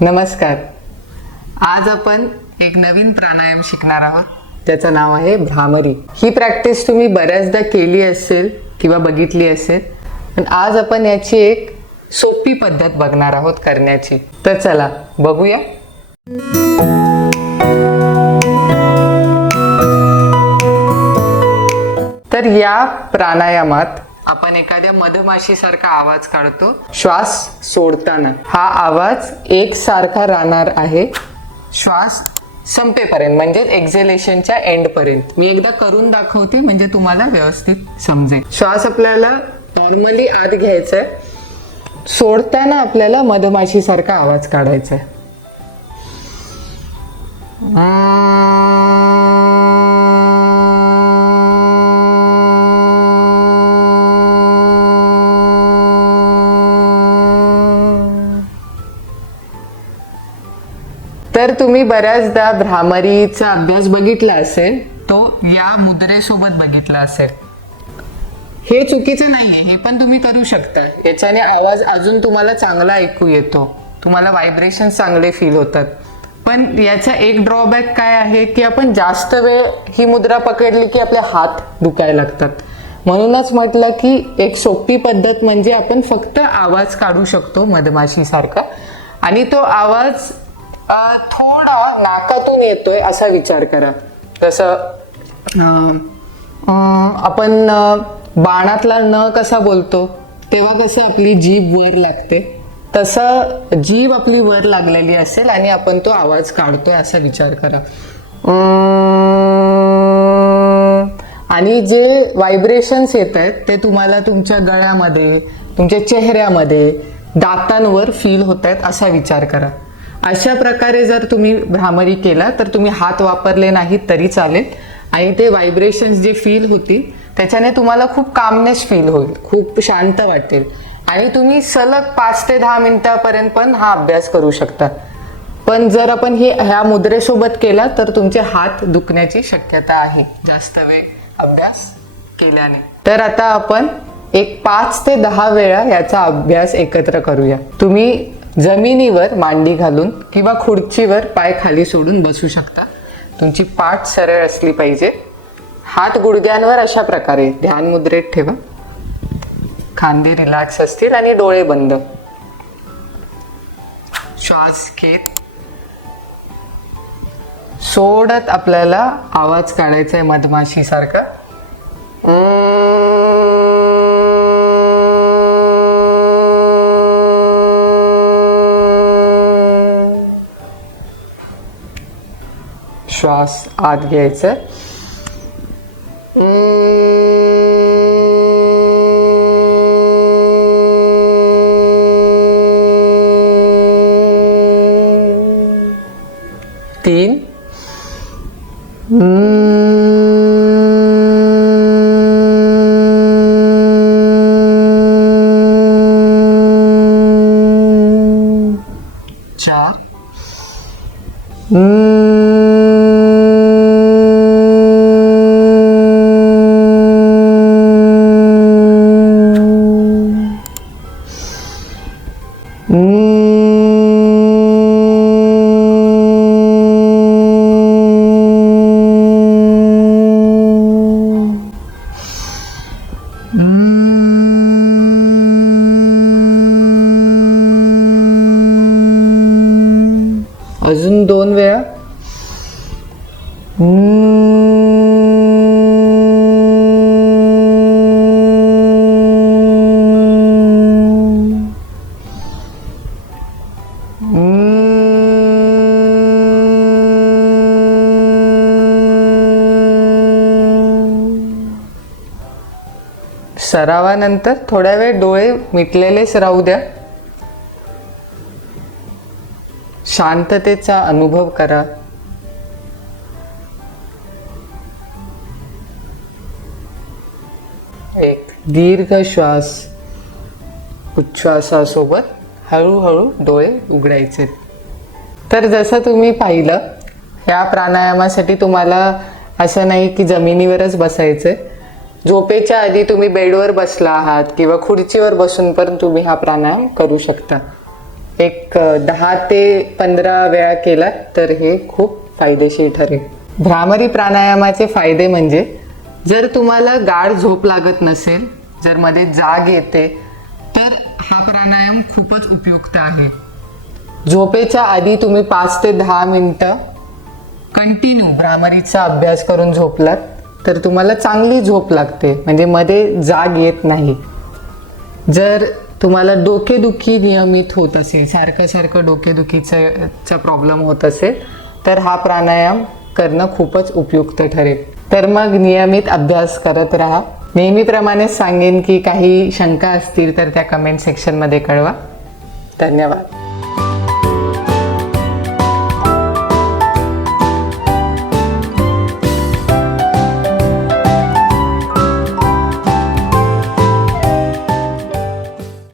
नमस्कार. आज आपण एक नवीन प्राणायाम शिकणार आहोत. त्याचं नाव आहे भ्रामरी. ही प्रॅक्टिस तुम्ही बऱ्याचदा केली असेल किंवा बघितली असेल पण आज आपण याची एक सोपी पद्धत बघणार आहोत करण्याची. तर चला बघूया. तर या प्राणायामात आपण एखाद्या मधमाशीसारखा आवाज काढतो. श्वास सोडताना. हा आवाज एकसारखा राहणार आहे. श्वास संपेपर्यंत म्हणजे एक्झेलेशनच्या एंड पर्यंत मी एकदा करून दाखवते म्हणजे तुम्हाला व्यवस्थित समजेल. श्वास आपल्याला नॉर्मली आत घ्यायचा आहे सोडताना आपल्याला मधमाशीसारखा आवाज काढायचा आहे तर तुम्ही बऱ्याचदा भ्रामरीचा अभ्यास बघितला असेल. तो या मुद्रेसोबत बघितला असेल. हे चुकीचं नाहीये हे पण तुम्ही करू शकता. याच्याने आवाज अजून तुम्हाला चांगला ऐकू येतो. तुम्हाला व्हायब्रेशन चांगले फील होतात. पण याचा एक ड्रॉबॅक काय आहे की आपण जास्त वेळ ही मुद्रा पकडली की आपले हात दुखायला लागतात. म्हणूनच म्हटलं की एक सोपी पद्धत म्हणजे आपण फक्त आवाज काढू शकतो मधमाशीसारखा. आणि तो आवाज हा नाकातून येतोय असा विचार करा. तसं आपण बाणातला न कसा बोलतो तेव्हा कसे आपली जीभ वर लागते? तसं जीभ आपली वर लागलेली असेल आणि आपण तो आवाज काढतोय असा विचार करा. आणि जे व्हायब्रेशन्स येत आहेत ते तुम्हाला तुमच्या गळ्यामध्ये तुमच्या चेहऱ्यामध्ये दातांवर फील होत आहेत असा विचार करा. अशा प्रकारे जर तुम्ही भ्रामरी केला तर तुम्ही हात वापरले नाहीत तरी चालेल. आणि ते व्हायब्रेशन्स जे फील होतील त्याच्याने तुम्हाला खूप कामनेस फील होईल खूप शांत वाटेल. आणि तुम्ही सलग पाच ते दहा मिनिटापर्यंत पण हा अभ्यास करू शकता. पण जर आपण हे ह्या मुद्रेसोबत केला तर तुमचे हात दुखण्याची शक्यता आहे. जास्त वेळ अभ्यास केल्याने. तर आता आपण एक पाच ते दहा वेळा याचा अभ्यास एकत्र करूया. तुम्ही जमिनीवर मांडी घालून किंवा खुर्चीवर पाय खाली सोडून बसू शकता. तुमची पाठ सरळ असली पाहिजे. हात गुडघ्यांवर अशा प्रकारे ध्यान मुद्रेत ठेवा. खांदे रिलॅक्स असतील आणि डोळे बंद. श्वास घेत. सोडत आपल्याला आवाज काढायचा आहे मधमाशी सारखा շաս ադգեյցը դին մմ 자. 음. अजून दोन वेळा सरावानंतर थोड्या वेळ डोळे मिटलेलेच राहू द्या. शांततेचा अनुभव करा. एक दीर्घ श्वास उच्छ्वासासोबत हळूहळू डोळे उघडायचे. तर जसं तुम्ही पाहिलं या प्राणायामासाठी तुम्हाला असं नाही की जमिनीवरच बसायचंय. झोपेच्या आधी तुम्ही बेडवर बसला आहात किंवा खुर्चीवर बसून पण तुम्ही हा प्राणायाम करू शकता. एक दहा ते पंधरा वेळा केला तर हे खूप फायदेशीर ठरेल. भ्रामरी प्राणायामाचे फायदे म्हणजे जर तुम्हाला गाढ झोप लागत नसेल जर मध्ये जाग येते तर हा प्राणायाम खूपच उपयुक्त आहे. झोपेच्या आधी तुम्ही पाच ते दहा मिनटं कंटिन्यू भ्रामरीचा अभ्यास करून झोपलात. तर तुम्हाला चांगली झोप लागते. म्हणजे मध्ये जाग येत नाही. जर तुम्हाला डोकेदुखी नियमित होत असेल सारखं सारखं डोकेदुखीचा चा प्रॉब्लेम होत असेल तर हा प्राणायाम करणं खूपच उपयुक्त ठरेल. तर मग नियमित अभ्यास करत राहा. नेहमीप्रमाणेच सांगेन की काही शंका असतील तर त्या कमेंट सेक्शनमध्ये कळवा. धन्यवाद.